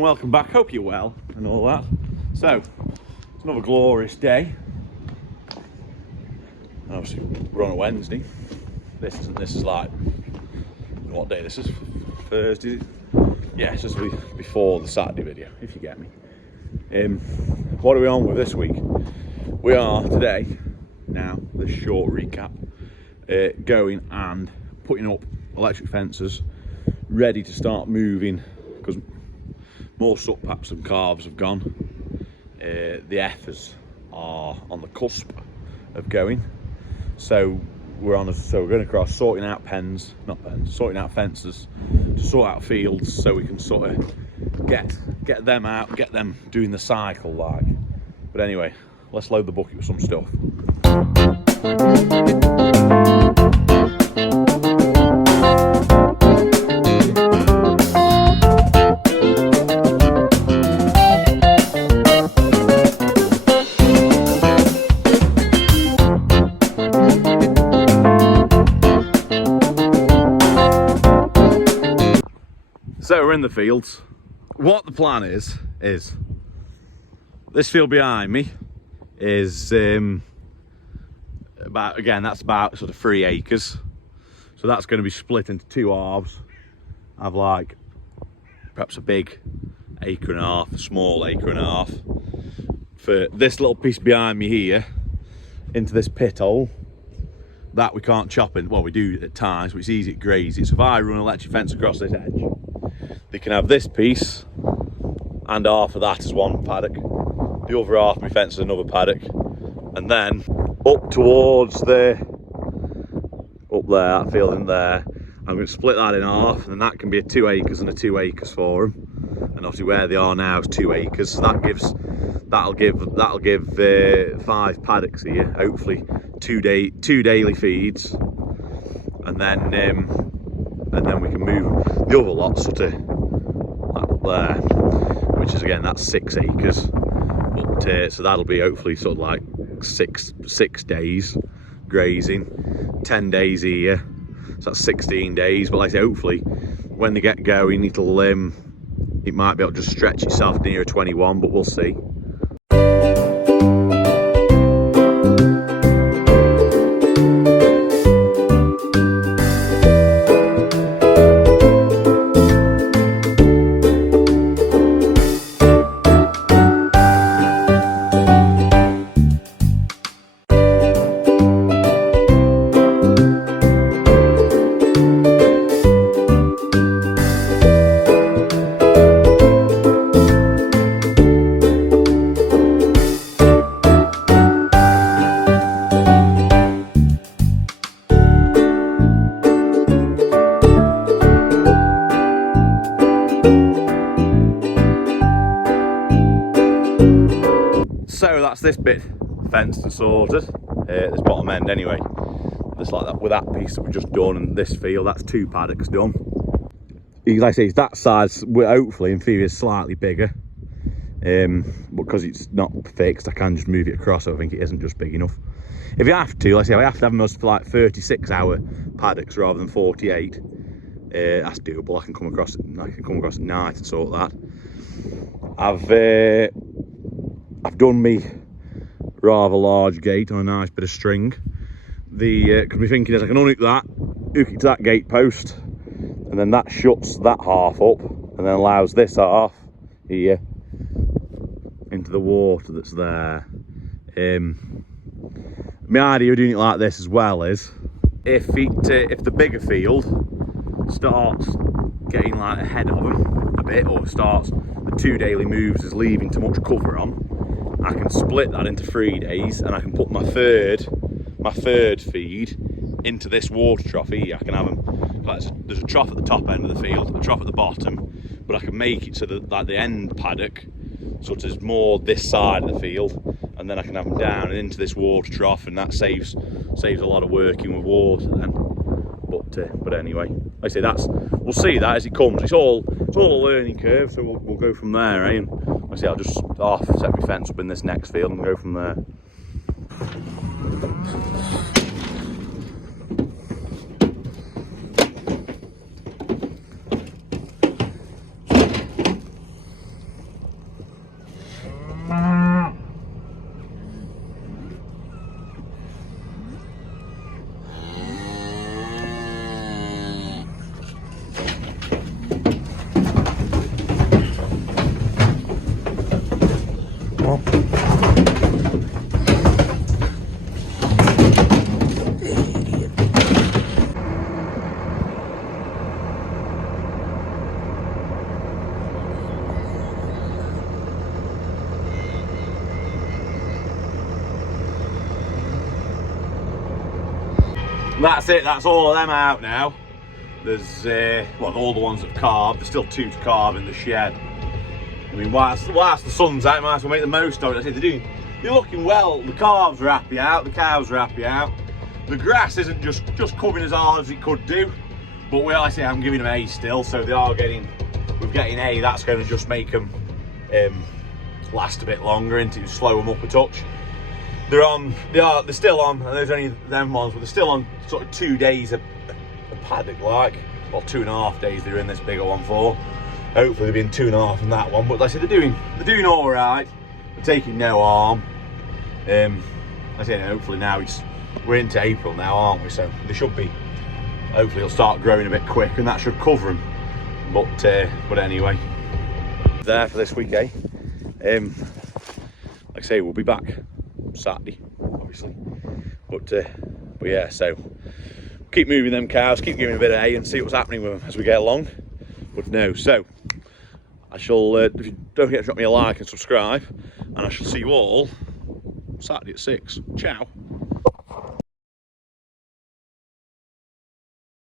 and welcome back. Hope you're well and all that. So, it's another glorious day. Obviously, we're on a Wednesday. This is like, what day this is? Thursday? Yeah, it's just before the Saturday video, if you get me. What are we on with this week? We are today, now, this short recap, going and putting up electric fences, ready to start moving, because more suck paps and calves have gone. The heifers are on the cusp of going. So we're going across sorting out sorting out fences to sort out fields, so we can sort of get them out, get them doing the cycle like. But anyway, let's load the bucket with some stuff. So we're in the fields. What the plan is this field behind me is that's about sort of 3 acres. So that's going to be split into 2 halves. I have like perhaps a big 1.5 acres, a small 1.5 acres. For this little piece behind me here, into this pit hole, that we can't chop in. Well, we do at times, but it's easy to graze it. So if I run an electric fence across this edge, they can have this piece and half of that as one paddock. The other half of my fence is another paddock. And then up towards up there, that field in there, I'm going to split that in half, and then that can be a 2 acres and a 2 acres for them. And obviously where they are now is 2 acres, so that'll give 5 paddocks here, hopefully two daily feeds, and then we can move the other lot sort of up there, which is again that's 6 acres. But so that'll be hopefully sort of like six days grazing, 10 days here, so that's 16 days. But like I say, hopefully when they get going, it might be able to just stretch itself near a 21, but we'll see. So that's this bit fenced and sorted, this bottom end anyway. Just like that, with that piece that we've just done, and this field, that's 2 paddocks done. Like I say, that side's hopefully in theory is slightly bigger, because it's not fixed, I can just move it across. So I think it isn't just big enough. If you have to, like I say, I have to have them for like 36-hour paddocks rather than 48. That's doable. I can come across at night and sort that. I've done me rather large gate on a nice bit of string. Because my thinking is I can unhook it to that gate post, and then that shuts that half up, and then allows this half here into the water that's there. My idea of doing it like this as well is if the bigger field starts getting like ahead of them a bit, or starts the 2 daily moves is leaving too much cover on, I can split that into 3 days, and I can put my third feed into this water trough here. I can have them, there's a trough at the top end of the field, a trough at the bottom, but I can make it so that like the end paddock sort of is more this side of the field, and then I can have them down and into this water trough, and that saves a lot of working with water then. But anyway, like I say, we'll see that as it comes. It's all a learning curve, so we'll go from there, eh? And like I say, I'll just set my fence up in this next field and go from there. That's it, that's all of them out now. There's, well, all the ones that carved, there's still 2 to carve in the shed. I mean, whilst the sun's out, might as well make the most of it. I say they're looking well. The calves are happy out, the cows are happy out. The grass isn't just coming as hard as it could do, but like I say, I'm giving them hay still, so they are getting, we're getting hay. That's going to just make them last a bit longer, and to slow them up a touch. They're still on, and there's only them ones, but they're still on sort of 2 days a paddock, like, well, 2.5 days they're in this bigger one for. Hopefully they've been 2.5 in that one, but like I said, they're doing all right. They're taking no harm. Like I say, hopefully now we're into April now, aren't we? So they should be. Hopefully, it'll start growing a bit quicker, and that should cover them. But anyway, there for this week, eh? Like I say, we'll be back Saturday, obviously. But yeah, so keep moving them cows, keep giving a bit of hay, and see what's happening with them as we get along. But no, so I shall, if you don't forget to drop me a like and subscribe, and I shall see you all Saturday at 6. Ciao.